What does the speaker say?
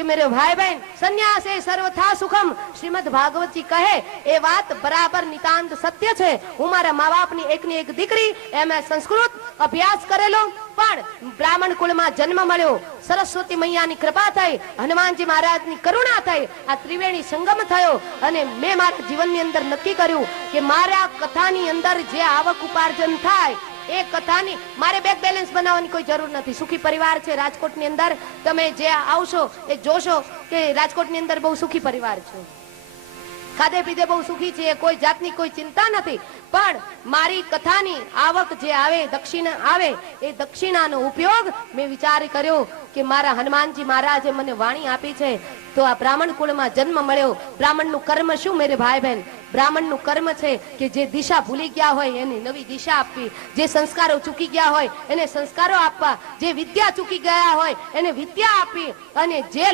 कि मेरे भाई बहन संन्यास ए सर्वथा सुखम श्रीमद भागवत जी कहे ए बात बराबर नितांत सत्य छे। हूँ मारा माँ बाप नी एक दीकरी एम संस्कृत अभ्यास करेलो पण ब्राह्मण कुल में जन्म मळ्यो, सरस्वती मैया नी कृपा थई, हनुमानजी महाराज नी करुणा थई, आ त्रिवेणी संगम थयो अने मैं मारा जीवन नी अंदर नक्की कर्युं कि मारा कथा नी अंदर जे आवक उपार्जन थाय एक कथा नी मारे बैंक बेलेंस बनावવાની કોઈ જરૂર નથી। સુખી પરિવાર છે રાજકોટ ની અંદર, તમે જે આવશો એ જોશો કે રાજકોટ ની અંદર બહુ સુખી પરિવાર છે, ખાધે પીધે બહુ સુખી છે, કોઈ જાતની કોઈ ચિંતા નથી। પણ મારી કથાની આવક જે આવે દક્ષિણા આવે એ દક્ષિણાનો ઉપયોગ મેં વિચાર કર્યો કે મારા હનુમાનજી મહારાજે મને વાણી આપી છે તો આ બ્રાહ્મણ કુળમાં જન્મ મળ્યો। બ્રાહ્મણનું કર્મ શું મેરે ભાઈ બહેન? બ્રાહ્મણનું કર્મ છે કે જે દિશા ભૂલી ગયા હોય એને નવી દિશા આપવી, જે સંસ્કારો ચૂકી ગયા હોય એને સંસ્કારો આપવા, જે વિદ્યા ચૂકી ગયા હોય એને વિદ્યા આપવી, અને જે